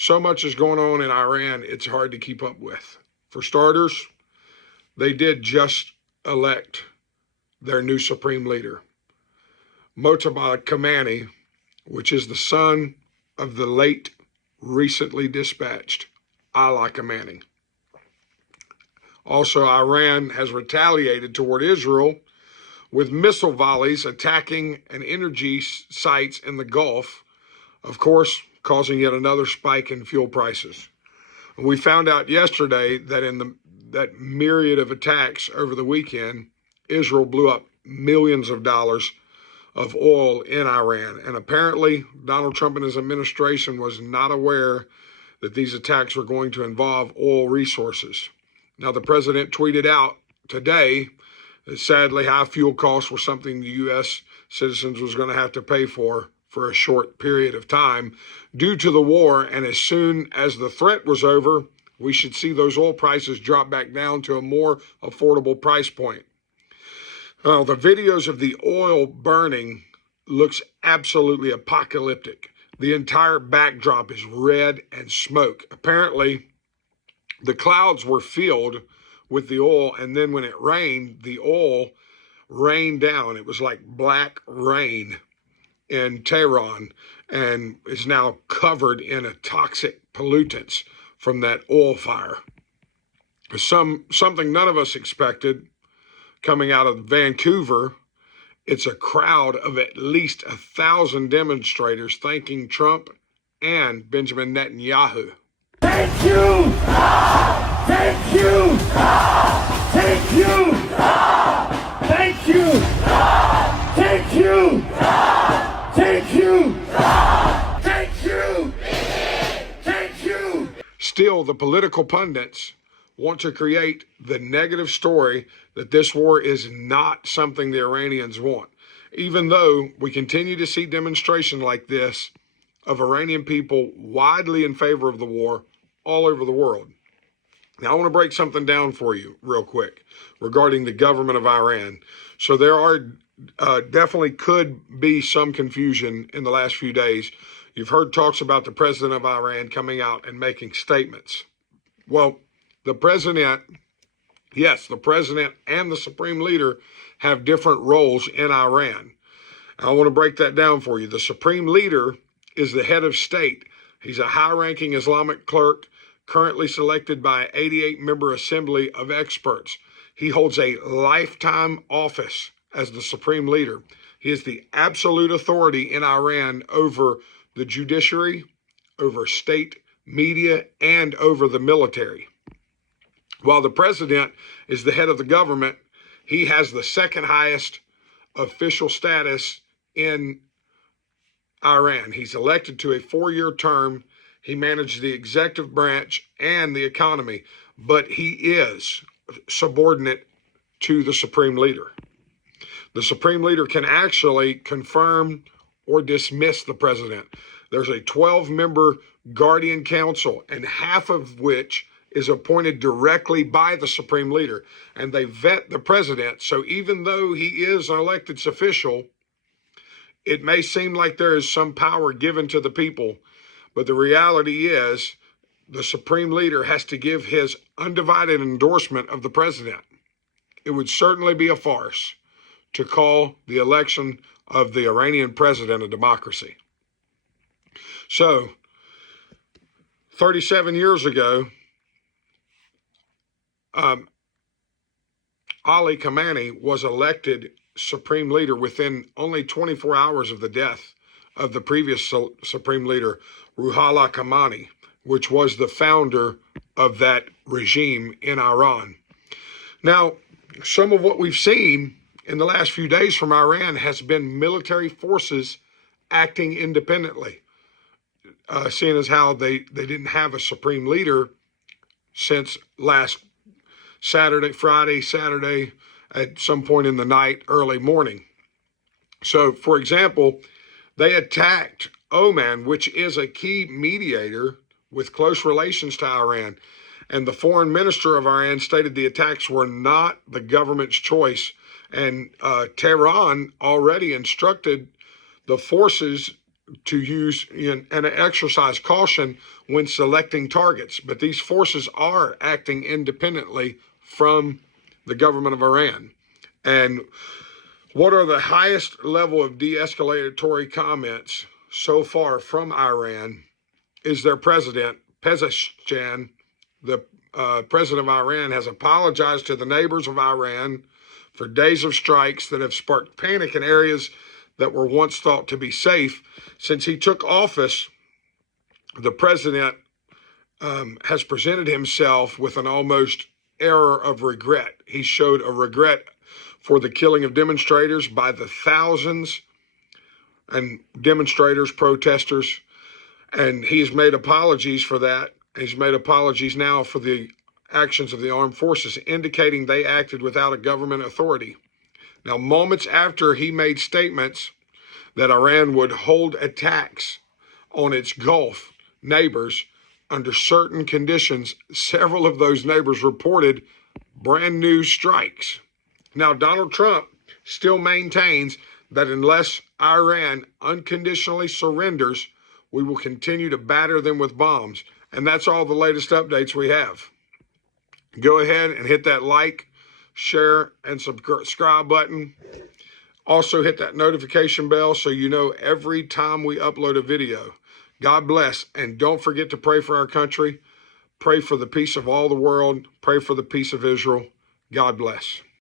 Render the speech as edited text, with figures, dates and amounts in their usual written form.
So much is going on in Iran, it's hard to keep up with. For starters, they did just elect their new supreme leader, Mojtaba Khamenei, which is the son of the late, recently dispatched Ayatollah Khamenei. Also, Iran has retaliated toward Israel with missile volleys attacking an energy sites in the Gulf, of course, causing yet another spike in fuel prices. We found out yesterday that in that myriad of attacks over the weekend, Israel blew up millions of dollars of oil in Iran. And apparently, Donald Trump and his administration was not aware that these attacks were going to involve oil resources. Now, the president tweeted out today that sadly high fuel costs were something the U.S. citizens was going to have to pay for a short period of time due to the war. And as soon as the threat was over, we should see those oil prices drop back down to a more affordable price point. Well, the videos of the oil burning looks absolutely apocalyptic. The entire backdrop is red and smoke. Apparently, the clouds were filled with the oil, and then when it rained, the oil rained down. It was like black rain in Tehran and is now covered in a toxic pollutants from that oil fire. Something none of us expected coming out of Vancouver. It's a crowd of at least 1,000 demonstrators thanking Trump and Benjamin Netanyahu. Thank you! Thank you! Thank you! Thank you! Thank you! Thank you! Thank you! Thank you! Still, the political pundits want to create the negative story that this war is not something the Iranians want, even though we continue to see demonstrations like this of Iranian people widely in favor of the war all over the world. Now, I want to break something down for you real quick regarding the government of Iran. So there are definitely could be some confusion in the last few days. You've heard talks about the president of Iran coming out and making statements. Well, the president, yes, the president and the supreme leader have different roles in Iran. I want to break that down for you. The supreme leader is the head of state. He's a high-ranking Islamic clerk currently selected by an 88-member assembly of experts. He holds a lifetime office as the supreme leader. He is the absolute authority in Iran over the judiciary, over state media, and over the military. While the president is the head of the government, he has the second highest official status in Iran. He's elected to a 4-year term. He manages the executive branch and the economy, but he is subordinate to the supreme leader. The supreme leader can actually confirm or dismiss the president. There's a 12-member guardian council, and half of which is appointed directly by the supreme leader, and they vet the president. So even though he is an elected official, it may seem like there is some power given to the people, but the reality is the supreme leader has to give his undivided endorsement of the president. It would certainly be a farce to call the election of the Iranian president a democracy. So, 37 years ago, Ali Khamenei was elected supreme leader within only 24 hours of the death of the previous supreme leader, Ruhollah Khamenei, which was the founder of that regime in Iran. Now, some of what we've seen in the last few days from Iran has been military forces acting independently, seeing as how they didn't have a supreme leader since last Friday, Saturday, at some point in the night, early morning. So, for example, they attacked Oman, which is a key mediator with close relations to Iran. And the foreign minister of Iran stated the attacks were not the government's choice. And Tehran already instructed the forces to use and exercise caution when selecting targets. But these forces are acting independently from the government of Iran. And what are the highest level of de-escalatory comments so far from Iran is their president, Pezeshkian, the president of Iran, has apologized to the neighbors of Iran for days of strikes that have sparked panic in areas that were once thought to be safe. Since he took office, the president has presented himself with an almost air of regret. He showed a regret for the killing of demonstrators by the thousands and demonstrators, protesters, and he's made apologies for that. He's made apologies now for the actions of the armed forces, indicating they acted without a government authority. Now, moments after he made statements that Iran would hold attacks on its Gulf neighbors under certain conditions, several of those neighbors reported brand new strikes. Now, Donald Trump still maintains that unless Iran unconditionally surrenders, we will continue to batter them with bombs. And that's all the latest updates we have. Go ahead and hit that like, share, and subscribe button. Also hit that notification bell so you know every time we upload a video. God bless, and don't forget to pray for our country. Pray for the peace of all the world. Pray for the peace of Israel. God bless.